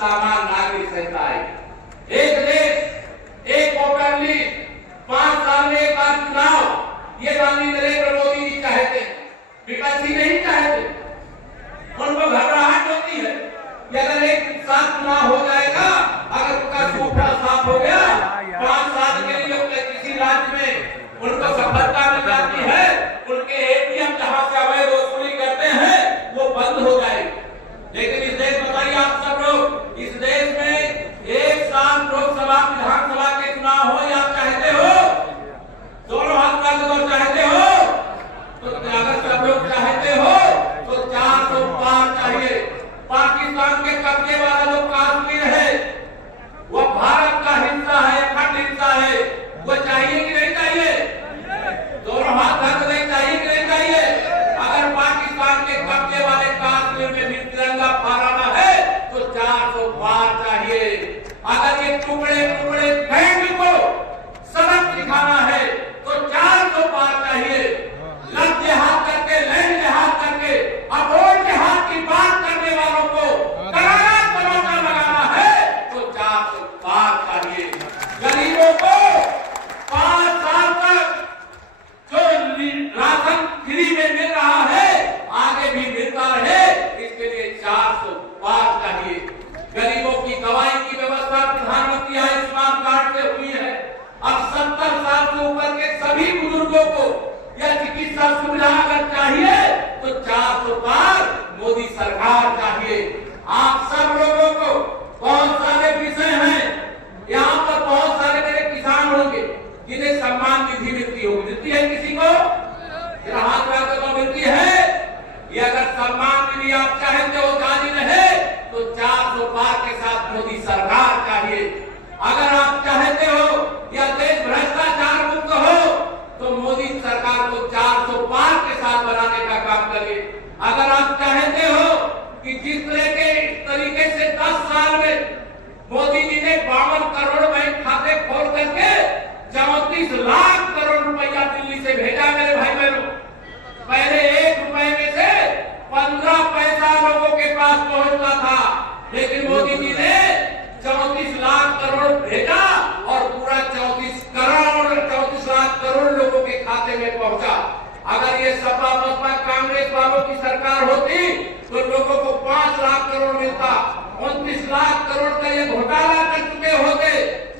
सामान्य नागरिक संहिता आई। एक देश एक वोटर लिस्ट, 5 साल में एक बार चुनाव, ये माननीय नरेंद्र मोदी जी चाहते, विपक्षी नहीं चाहते। उनको घबराहट होती है कि अगर एक साथ चुनाव हो जाएगा, अगर उनका सूखा साफ हो गया, 5 साल के लिए किसी राज्य में उनको सफलता मिल जाती है, उनके एटीएम जहां से अवैध वसूली करते हैं वो बंद हो जाएगी। लेकिन इस देश बताइए आप सब लोग, इस देश में एक साथ लोकसभा विधानसभा के चुनाव हो, या चाहते हो? दोनों हाथ कर दो, चाहते हो? तो अगर सब लोग चाहते हो तो 400 पार चाहिए। पाकिस्तान के कब्जे वाला जो कश्मीर है वो भारत का हिस्सा है, अखंड हिस्सा है, वो चाहिए कि नहीं चाहिए? दोनों हाथ कर दो, चाहिए कि नहीं चाहिए? अगर पाकिस्तान के कब्जे वाले कश्मीर में भी तिरंगा फहराना है तो 400 पार चाहिए। अगर ये टुकड़े टुकड़े फैमिली को सबक सिखाना है तो 400 पार चाहिए। लग जिहाद करके, लैंड जिहाद करके, अबोध जिहाद की बात करने वालों को करारा तमाचा लगाना है तो 400 पार चाहिए। गरीबों को 5 साल तक जो राशन फ्री में मिल रहा है आगे भी मिलता रहे, इसके लिए 400 पार चाहिए। गरीबों की दवाई की व्यवस्था प्रधानमंत्री आयुष्मान कार्ड से हुई है। अब 70 साल से ऊपर के सभी बुजुर्गों को यह चिकित्सा सुविधा अगर चाहिए तो 400 पार मोदी सरकार चाहिए। आप सब लोगों को बहुत सारे विषय हैं, यहाँ पर बहुत सारे मेरे किसान होंगे जिन्हें सम्मान निधि मिलती होगी, मिलती है किसी को? हाथ में तो मिलती है। ये अगर सम्मान निधि आप चाहते हो जारी रहे तो 400 पार के साथ मोदी सरकार चाहिए। अगर आप चाहते हो यह देश भ्रष्टाचार मुक्त हो तो मोदी सरकार को 400 पार के साथ बनाने का काम करिए। अगर आप चाहते हो कि जिस तरीके से 10 साल में मोदी जी ने 52 करोड़ बैंक खाते खोल करके 34 लाख करोड़ रुपया दिल्ली से भेजा, मेरे भाई बहनों, पहले 1 रुपए में से 15 पैसा लोगों के पास पहुंचता था, लेकिन मोदी जी ने 34 लाख करोड़ भेजा और पूरा 34 लाख करोड़ लोगों के खाते में पहुंचा। अगर ये सपा बसपा कांग्रेस वालों की सरकार होती तो लोगों को 5 लाख करोड़ मिलता, 29 लाख करोड़ का ये घोटाला कर चुके होते।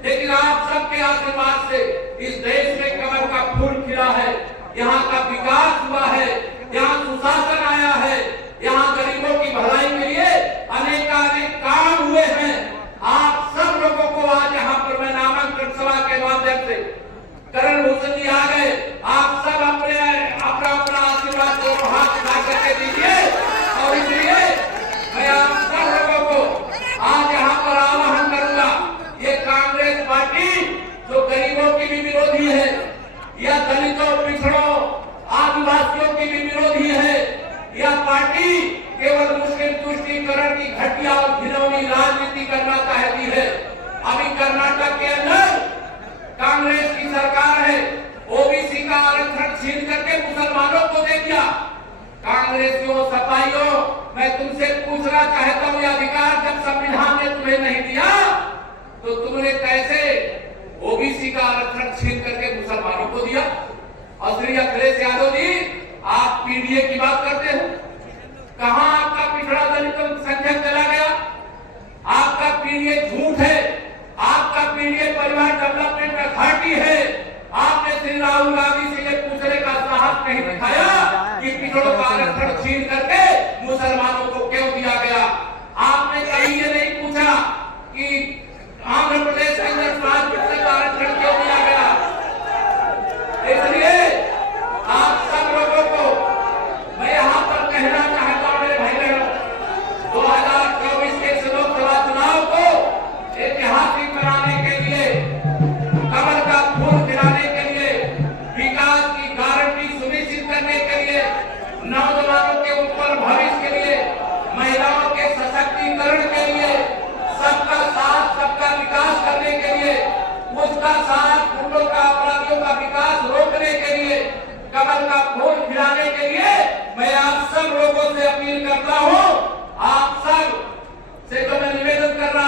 लेकिन आप सबके आशीर्वाद से इस देश में कमल का फूल खिला है, यहाँ का विकास हुआ है, यहाँ सुशासन आया है, यहाँ गरीबों की भलाई के लिए अनेक काम हुए हैं। आप सब लोगों को आज यहाँ पर मैं नामांकन सभा के माध्यम से, करण भूषण जी आ गए, आप सब अपना आशीर्वाद दोनों हाथ उठा करके दीजिए। और इसलिए मैं आप सब लोगों को आज यहाँ पर आह्वान करूंगा, ये कांग्रेस पार्टी जो गरीबों की भी विरोधी है, या दलितों, पिछड़ों, आदिवासियों की भी विरोधी है, यह पार्टी केवल मुस्लिम तुष्टीकरण की घटिया और घिनौनी राजनीति करना चाहती है। अभी कर्नाटक के अंदर कांग्रेस की सरकार है, ओबीसी का आरक्षण छीन करके मुसलमानों को दे दिया। कांग्रेसियों, सपाइयों, मैं तुमसे पूछना चाहता हूँ, यह अधिकार जब संविधान ने तुम्हें नहीं दिया तो तुमने कैसे ओबीसी का आरक्षण छीन करके मुसलमानों को दिया? और श्री अखिलेश यादव जी, आप पीडीए की बात करते हो, कहां आपका पिछड़ा दलित संख्या चला गया? आपका पीडीए झूठ है, आपका पीडीए परिवार डेवलपमेंट अथॉरिटी है। आपने श्री राहुल गांधी से ये पूछने का साहस नहीं दिखाया कि पिछड़ों का आरक्षण छीन करके मुसलमानों को क्यों दिया गया। आपने कहीं ये नहीं पूछा कि आंध्र प्रदेश के अंदर 5% आरक्षण क्यों दिया गया। इसलिए आप सब लोगों को मैं यहाँ पर कहना चाहता हूँ, मेरे भाई बहनों, 2024 के लोकसभा चुनाव को ऐतिहासिक बनाने के लिए, कमल का फूल खिलाने के लिए, विकास की गारंटी सुनिश्चित करने के लिए, नौजवानों के उज्जवल भविष्य के लिए, महिलाओं के सशक्तिकरण के लिए, सबका साथ सबका विकास करने के लिए, उसका साथ गुंडों का, अपराधियों का विकास रोकने के लिए, कमल का फूल खिलाने के लिए मैं आप सब लोगों से अपील करता हूँ। आप सब से तो मैं निवेदन कर रहा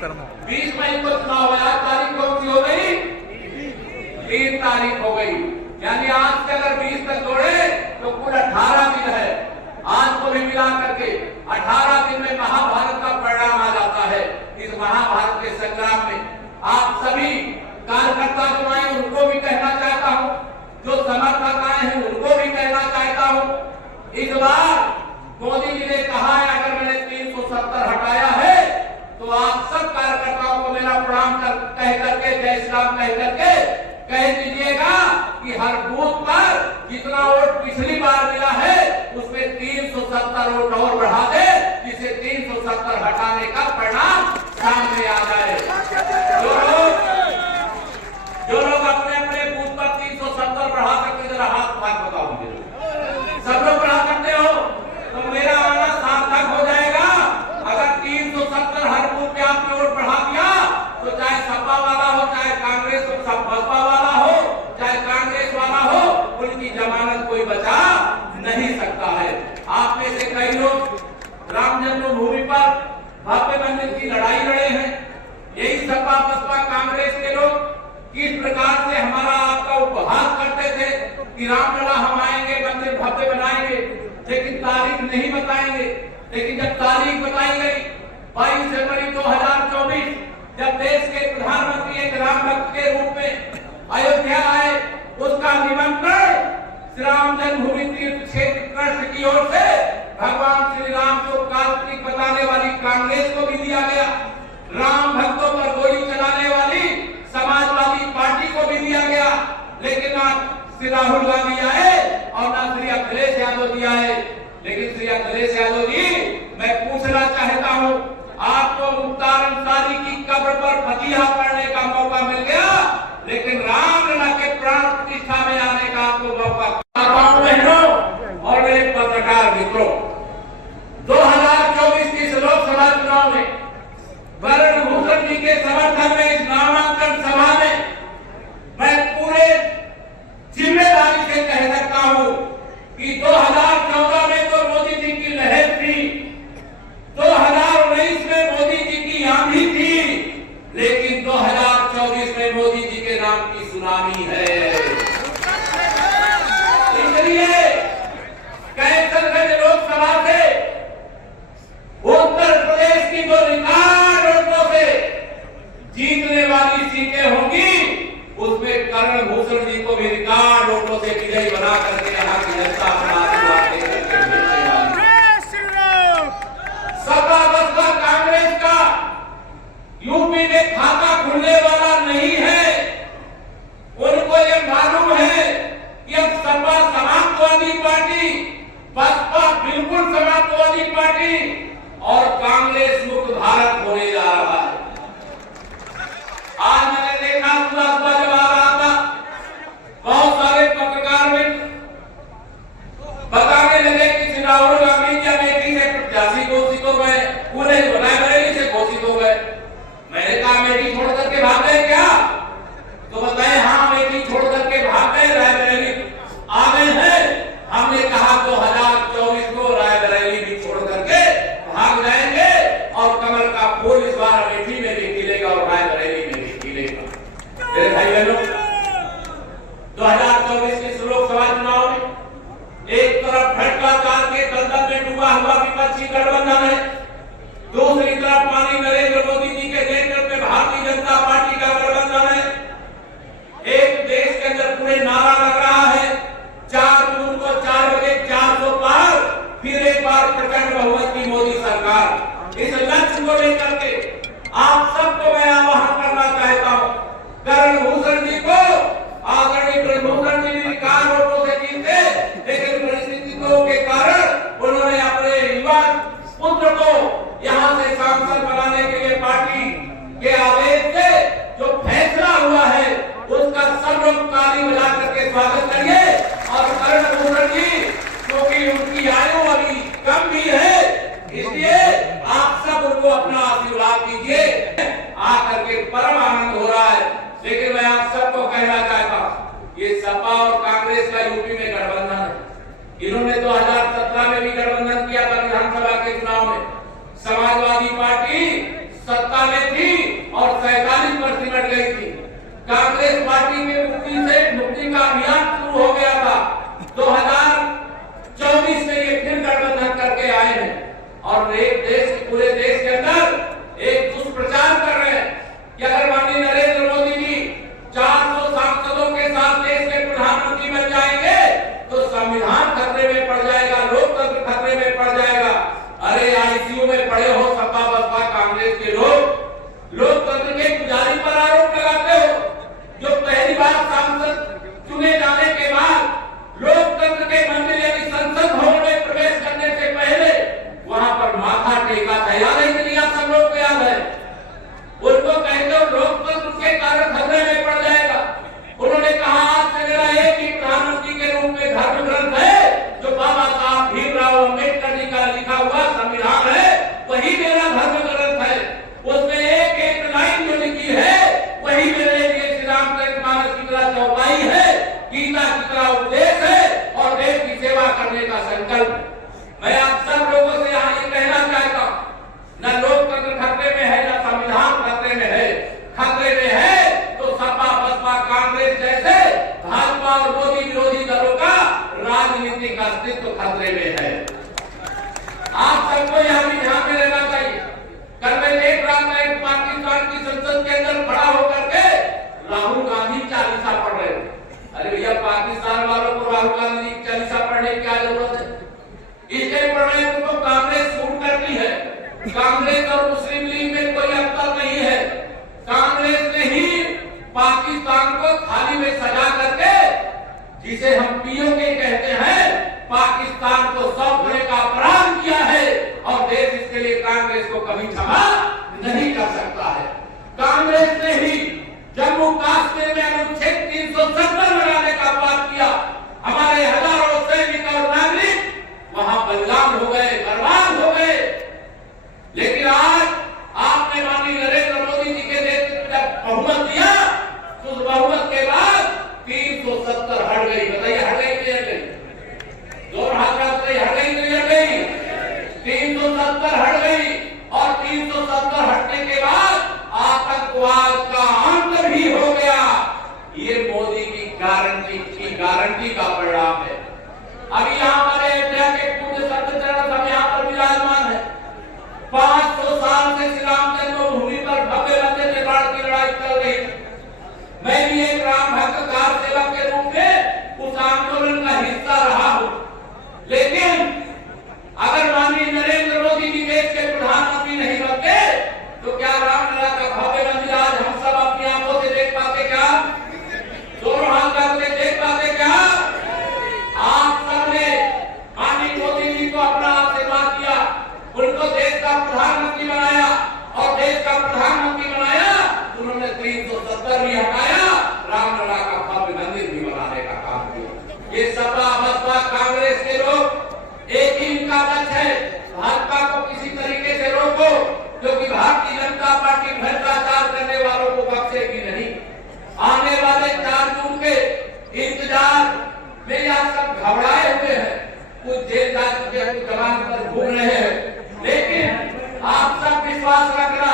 20 मई को चुनाव है। आज तारीख कौन सी हो गई? 3 तारीख हो गई। यानी आज से अगर 20 तक जोड़े तो कुल 18 दिन है। आज को भी मिला करके 18 दिन में महाभारत का परिणाम आ जाता है। इस महाभारत के संग्राम में आप सभी कार्यकर्ता जो आए उनको भी कहना चाहता हूँ, जो समर्थक आए हैं उनको भी कहना चाहता हूँ, इस बार मोदी जी ने कहा है अगर मैंने 370 हटाया है तो आप सब कार्यकर्ताओं को मेरा प्रणाम कह करके, जय श्री राम कह करके कह दीजिएगा कि हर बूथ पर जितना वोट पिछली बार मिला है उसमें 370 वोट और बढ़ा दे, जिसे 370 हटाने का परिणाम सामने आ जाए। जो लोग अपने अपने बूथ पर 370 बढ़ा सकते जरा हाथ उठा बताओ मुझे। सब लोग बढ़ा सकते हो तो मेरा आना सार्थक हो जाएगा। अगर 370 हर बूथ पे आपने वोट बढ़ा दिया तो चाहे सपा वाला हो, चाहे कांग्रेस बसपा वाला हो, चाहे कांग्रेस वाला हो, उनकी जमानत कोई बचा नहीं सकता है। आप में से कई लोग राम जन्मभूमि पर भव्य मंदिर की लड़ाई लड़े हैं। यही सपा बसपा कांग्रेस के लोग किस प्रकार से हमारा आपका उपहास करते थे कि रामलला हम आएंगे, मंदिर भव्य बनाएंगे, लेकिन तारीख नहीं बताएंगे। लेकिन जब तारीख बताई गई 22 जनवरी 2024, जब देश के प्रधानमंत्री एक राम भक्त के रूप में अयोध्या आए, उसका निमंत्रण श्री राम जन्मभूमि तीर्थ क्षेत्र ट्रस्ट की ओर से भगवान श्री राम को काल्पनिक बताने वाली कांग्रेस को भी दिया गया, राम भक्तों पर गोली चलाने वाली समाजवादी पार्टी को भी दिया गया। लेकिन ना श्री राहुल गांधी आए और ना श्री अखिलेश यादव जी आए। लेकिन श्री अखिलेश यादव जी, मैं पूछना चाहता हूँ, आपको मुख्तार अंसारी की कब्र पर फतिहा पढ़ने का मौका मिल गया, लेकिन रामलला के प्राण प्रतिष्ठा में आने का आपको मौका। बहनों और मेरे पत्रकार मित्रों, 2024 की लोकसभा चुनाव में वरुण भूषण जी के समर्थन में इस नामांकन सभा में मैं पूरे जिम्मेदारी से कह सकता हूं कि 2014 में तो मोदी जी की लहर थी, 2019 में मोदी जी की आंधी थी, लेकिन 2024 में मोदी जी के नाम की सुनामी है। इसलिए कैसरगंज लोकसभा से उत्तर प्रदेश की जो रिकॉर्ड वोटों से जीतने वाली सीटें होंगी, उसमें कर्ण भूषण जी को भी रिकॉर्ड वोटों से विजयी बना करके यहाँ की जनता सपा बसपा कांग्रेस का यूपी में खाता खुलने वाला नहीं है। उनको ये मालूम है कि अब सपा समाजवादी पार्टी, बसपा बिल्कुल समाजवादी पार्टी और कांग्रेस मुक्त भारत होने जा रहा है। आज मैंने देखा सुबह जब आ रहा था, बहुत सारे पत्रकार मित्र बताने लगे कि श्री राहुल गांधी जी अमेठी से प्रत्याशी घोषित हो गए, उन्हें रायबरेली से घोषित हो गए। मैंने कहा अमेठी छोड़ करके भाग गए क्या? तो बताए हाँ अमेठी छोड़ करके भाग गए, रायबरेली आ गए हैं। हमने कहा 2024 को रायबरेली भी छोड़ करके भाग जाएंगे और कमल का फूल इस बार अमेठी में भी खिलेगा और रायबरेली में भी खिलेगा। मेरे भाई बहनों, 2024 के लोकसभा चुनाव में एक तरफ भ्रष्टाचार के दलदल में डूबा हुआ विपक्षी गठबंधन है, दूसरी तरफ माननीय नरेंद्र मोदी जी के नेतृत्व में भारतीय जनता पार्टी का गठबंधन है। एक देश के अंदर पूरे नारा लग रहा है 4 जून को 4 बजे 400 पार, फिर एक बार प्रचंड बहुमत की मोदी सरकार। इस लक्ष्य को लेकर के आप सबको मैं आह्वान करना चाहता हूँ, कर्ण भूषण जी को आदरणीय ब्रजभूषण जी विकार वोटों से जीते, लेकिन परिस्थितियों के कारण उन्होंने अपने युवा पुत्र को यहाँ से सांसद बनाने के लिए पार्टी के आदेश से जो फैसला हुआ है उसका सब लोग ताली बजा करके स्वागत करिए। और कर्ण भूषण जी, क्योंकि उनकी आयु अभी कम भी है, इसलिए आप सब उनको अपना आशीर्वाद दीजिए। आकर के परम आनंद हो रहा है। लेकिन मैं आप सबको कहना चाहता हूँ, ये सपा और कांग्रेस का यूपी में गठबंधन है। इन्होंने 2017 में भी गठबंधन किया था विधानसभा के चुनाव में। समाजवादी पार्टी सत्ता में थी और 47 पर सिमट गई थी। कांग्रेस पार्टी के मुक्ति का अभियान शुरू हो गया था। 2024 में ये फिर गठबंधन करके आए हैं और पूरे देश के अंदर एक दुष्प्रचार कर रहे हैं कि अगर माननीय नरेंद्र मोदी जी 400 सांसदों के साथ देश के प्रधानमंत्री बन जाएंगे तो संविधान खतरे में पड़ जाएगा, लोकतंत्र खतरे में पड़ जाएगा। अरे आईसीयू में पड़े हो सपा बसपा कांग्रेस के लोग, लोकतंत्र के पुजारी पर आरोप लगाते हो, जो पहली बार सांसद चुने जाने के बाद लोकतंत्र के मंदिर यानी संसद भवन में प्रवेश करने से पहले वहां पर माथा टेका था। याद है कि नहीं? आप सब लोग को याद है। उनको कहते हो लोकतंत्र के कारण खतरे में पड़ जाएगा। उन्होंने कहा आज से मेरा एक ही प्रधानमंत्री के रूप में धर्म ग्रंथ है जो बाबा साहब भीमराव अम्बेडकर जी का लिखा हुआ संविधान है, वही मेरा धर्म ग्रंथ है। उसमें एक एक लाइन जो लिखी है वही मेरे लिए श्री रामचरितमानस की तरह चौपाई है, गीता की तरह उपदेश है और देश की सेवा करने का संकल्प। मैं आप सब लोगों से यहाँ ये कहना चाहता हूँ, न लोकतंत्र खतरे में है न संविधान खतरे में है। खतरे में है तो सपा बसपा कांग्रेस जैसे भाजपा और मोदी विरोधी दलों का राजनीतिक अस्तित्व खतरे में है। आप सबको यहाँ भी ध्यान में रहना चाहिए। कल मैं देख रहा था एक पाकिस्तान की संसद के अंदर खड़ा होकर के राहुल गांधी चालीसा पढ़ रहे थे। अरे भैया, पाकिस्तान वालों को राहुल गांधी चालीसा पढ़ने की क्या जरूरत है? इसलिए पढ़ रहे हैं तो कांग्रेस छूट करती है। कांग्रेस और मुस्लिम लीग में कोई अंतर नहीं है। कांग्रेस ने ही पाकिस्तान को थाली में सजा करके, जिसे हम पीओके कहते हैं, पाकिस्तान को सौंपने का अपराध किया है और देश इसके लिए कांग्रेस को कभी क्षमा नहीं कर सकता है। कांग्रेस ने ही जम्मू कश्मीर में अनुच्छेद 370 लगाने का बात किया। हमारे हजारों सैनिक और नागरिक वहां बलिदान हो गए, बर्बाद हो गए। लेकिन आज आपने माननीय नरेंद्र मोदी जी के नेतृत्व में जब बहुमत दिया तो उस बहुमत के बाद 370 हट गई। बताइए, हट गई कि हट गई? दोनों हाथ में बताइए, हट गई कि हट गई? 370 हट गई और 370 हटने के बाद आतंकवाद का अंत भी हो गया। ये मोदी की गारंटी का परिणाम है। अभी यहाँ हमारे इंडिया के पूज्य संत चरण सब यहाँ पर विराजमान है। 500 साल से श्री राम जन्मभूमि पर भव्य मंदिर निर्माण की लड़ाई चल रही है। मैं भी एक राम भक्त कार सेवक के रूप में उस आंदोलन का हिस्सा रहा हूँ। लेकिन अगर माननीय नरेंद्र मोदी जी देश के प्रधानमंत्री नहीं बनते तो क्या रामलला का भव्य मंदिर आज हम सब अपनी आंखों से देख पाते? क्या दोनों हाथ करके देख पाते? क्या आप सबने माननीय मोदी जी को अपना आशीर्वाद दिया, उनको देश का प्रधानमंत्री बनाया और देश का प्रधानमंत्री बनाया, उन्होंने 370 भी हटाया, रामलला का भव्य मंदिर भी बनाने का काम किया। ये सपा बसपा कांग्रेस के लोग एक ही इनका लक्ष्य है, भाजपा को किसी तरीके से रोको, क्योंकि भारतीय जनता पार्टी भ्रष्टाचार करने वालों को बख्शेगी नहीं। आने वाले 4 जून के इंतजार में यहाँ सब घबराए हुए हैं, कुछ जेल जा चुके हैं, कुछ जवान पर घूम रहे हैं। लेकिन आप सब विश्वास रखना,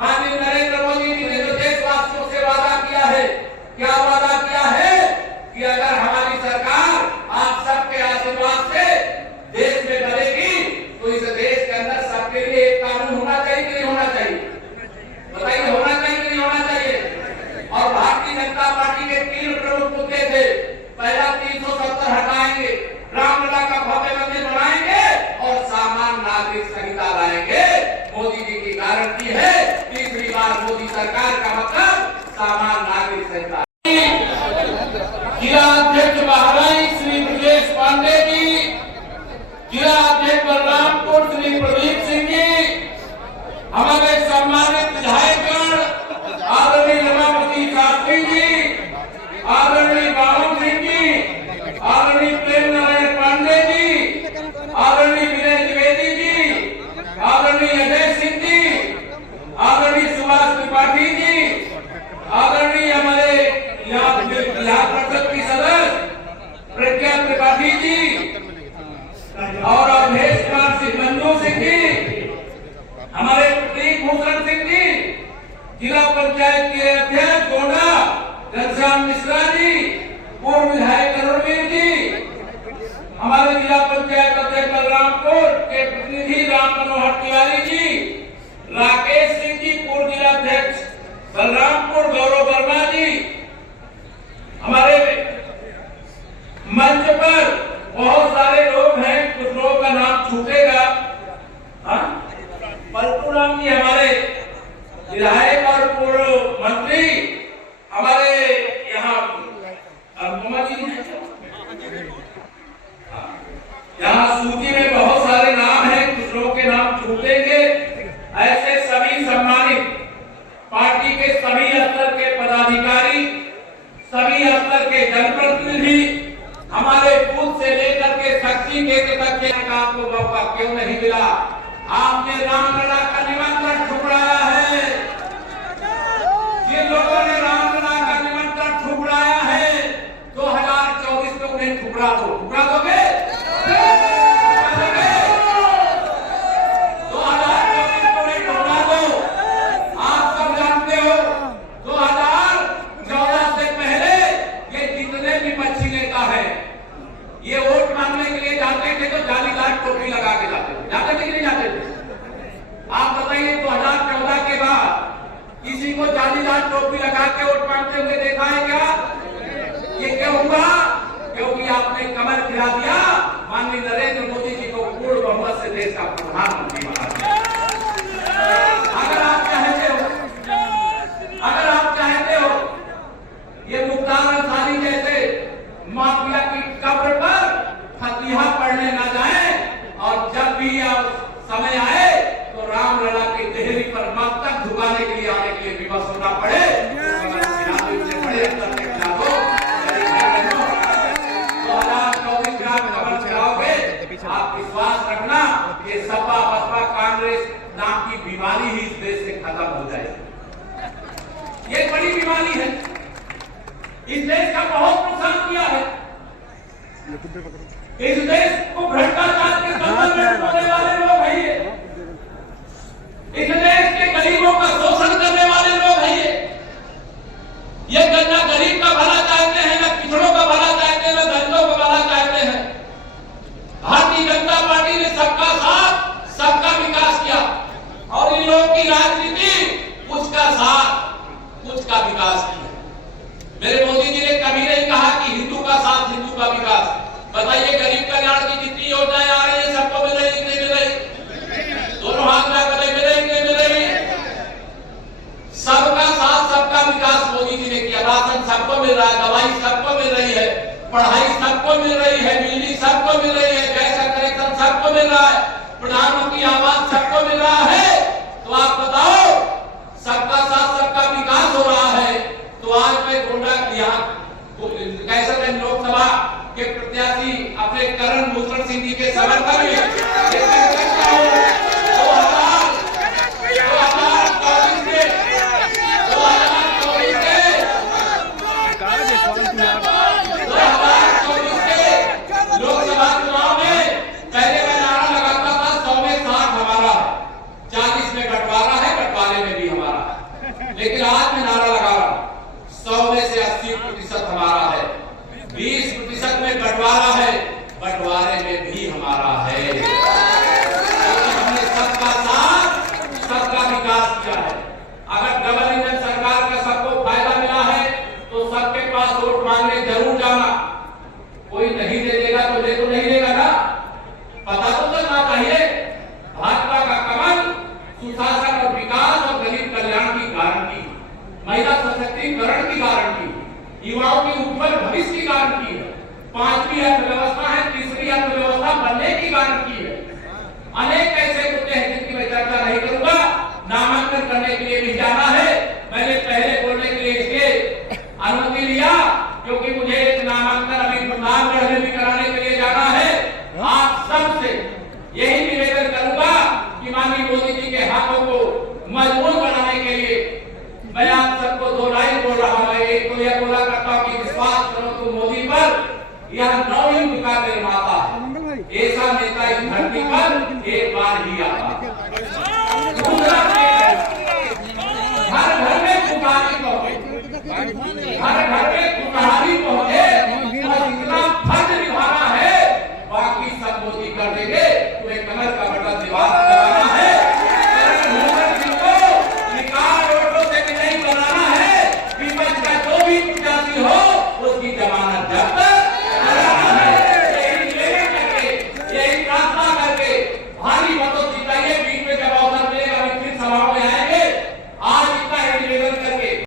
माननीय नरेंद्र मोदी जी ने जो देशवासियों से वादा किया है, क्या वादा किया है कि अगर हमारी सरकार आप सबके आशीर्वाद से देश में बनेगी तो इस देश के अंदर सबके लिए एक कानून होना चाहिए कि नहीं होना चाहिए? बताइए, होना चाहिए कि नहीं होना चाहिए? और भारतीय जनता पार्टी के 3 प्रमुख मुद्दे थे। पहला 370 हटाएंगे, रामलला का भव्य मंदिर बनाएंगे और सामान्य नागरिक संहिता लाएंगे। मोदी जी की गारंटी है, तीसरी बार मोदी सरकार का मतलब सामान्य नागरिक संहिता। जिला अध्यक्ष बहराइच श्री ब्रजेश पांडे जी, जिला अध्यक्ष बलरामपुर श्री प्रदीप सिंह जी, हमारे सम्मानित विधायकगण आदरणीय रमापति शास्त्री जी, आदरणीय बाबू सिंह जी, आदरणीय प्रेम नारायण पांडे जी, आदरणीय विनय द्विवेदी जी, आदरणीय अजय सिंह जी, आदरणीय सुभाष त्रिपाठी जी, आदरणीय हमारे परिषद की सदस्य प्रज्ञा त्रिपाठी जी और अवधेश कुमार सिंह, मंजू सिंह जी, हमारे प्रतीक भूषण सिंह जी जिला पंचायत के अध्यक्ष गोंडा घनश्याम मिश्रा जी, पूर्व विधायक करुणवीर जी, हमारे जिला पंचायत अध्यक्ष बलरामपुर के प्रतिनिधि राम मनोहर तिवारी जी, राकेश सिंह जी, पूर्व जिला अध्यक्ष बलरामपुर गौरव वर्मा जी, हमारे मंच पर बहुत सारे लोग हैं, कुछ लोगों का नाम छूटेगा। पलटूराम जी हमारे विधायक और पूर्व मंत्री, हमारे यहाँ अनुपमा जी यहाँ सूची में बहुत सारे नाम हैं, कुछ लोगों के नाम छूटेंगे। ऐसे सभी सम्मानित पार्टी के सभी स्तर के पदाधिकारी, सभी स्तर के जनप्रतिनिधि, हमारे बूथ से लेकर के शक्ति के तक के आपको मौका क्यों नहीं मिला? आपने रामलला का निमंत्रण ठुकराया है। जिन लोगों ने रामलला का निमंत्रण ठुकराया है, 2024 में उन्हें ठुकरा दो। ठुकरा दोगे? 2024 में उन्हें ठुकरा दो। आप सब जानते हो 2014 से पहले ये जितने विपक्षी नेता है, ये वोट मांगने के लिए जाते थे तो जालीदार टोपी लगा के जाते थे। जाते थे कि नहीं जाते थे? आप बताइए 2014 के बाद किसी को जालीदार टोपी लगा के वोट मांगते हुए देखा है क्या? ये क्यों हुआ? क्योंकि आपने कमर खिला दिया माननीय नरेंद्र मोदी जी को पूर्ण बहुमत से देश का प्रधानमंत्री बना दिया। अगर आप चाहते हो ये मुख्तार अंसारी जैसे माफिया की कब्र पर फतिहा पढ़ने न जाए, और जब भी समय आए तो रामलला की देहरी पर मस्तक झुकाने के लिए आने के लिए विवश होना पड़े। 2024 आप विश्वास रखना, ये सपा बसपा कांग्रेस नाम की बीमारी ही इस देश से खत्म हो जाएगी। ये बड़ी बीमारी है, इस देश का बहुत नुकसान किया है। इस देश को भ्रष्टाचार के दलदल में डुबोने वाले लोग हैं ये। इस देश के गरीबों का शोषण करने वाले लोग हैं ये ना गरीब का भला चाहते हैं, ना पिछड़ों का भला चाहते हैं, ना दलितों का भला चाहते हैं। भारतीय जनता पार्टी ने सबका साथ सबका विकास किया, और इन लोगों की राजनीति कुछ का साथ कुछ का विकास किया। मेरे मोदी जी ने कभी नहीं कहा कि हिंदू का साथ हिंदू का विकास। बताइए गरीब कल्याण की जितनी योजनाएं आ रही है सबको मिल रही नहीं मिल रही? दोनों हाथ में मिल रही नहीं मिल रही? सबका साथ सबका विकास मोदी जी ने किया। राशन सबको मिल रहा है, दवाई सबको मिल रही है, पढ़ाई सबको मिल रही है, बिजली सबको मिल रही है, गैस का कनेक्शन सबको मिल रहा है, प्रधानमंत्री आवास सबको मिल रहा है। तो आप बताओ सबका साथ सबका विकास हो रहा है। तो आज मैं गोंडा यहाँ कैसरगंज लोकसभा के प्रत्याशी अपने करण भूषण सिंह जी के समर्थन में 2024 के लोकसभा चुनाव में पहले मैं नारा लगाता था 100 में 60 हमारा, 40 में बंटवारा है, बंटवारे में भी हमारा। लेकिन आज मैं नारा लगा रहा हूं 100 में से 80% हमारा है, 20% में बंटवारा है, बंटवारे में भी हमारा है। हमने सबका साथ सबका विकास किया है। अगर डबल इंजन सरकार का सबको फायदा मिला है तो सबके पास वोट मांगने जरूर जाना। कोई नहीं दे देगा तो देखो नहीं देगा ना, पता तो चलना चाहिए। भाजपा का कमल सुशासन और विकास और गरीब कल्याण की गारंटी, महिला सशक्तिकरण की गारंटी, युवाओं के उज्जवल भविष्य की गारंटी है, 5वीं अर्थव्यवस्था है, 3री अर्थव्यवस्था बनने की गारंटी है। अनेक ऐसे मुद्दे हैं जिनकी मैं चर्चा नहीं करूंगा। नामांकन करने के लिए भी जाना है। मैंने पहले बोलने के लिए इसलिए अनुमति लिया क्योंकि मुझे एक नामांकन अभी प्रतापगढ़ में भी कराने के लिए जाना है। आप सबसे यही निवेदन करूंगा कि माननीय मोदी जी के हाथों को मजबूत बनाने के लिए मैं आप सबको 2 लाइन बोल रहा हूं। एक तो यह बोला करता हूं कि विश्वास करो तुम मोदी पर, यह 9 युग का निर्माण